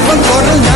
தேவன் குரல்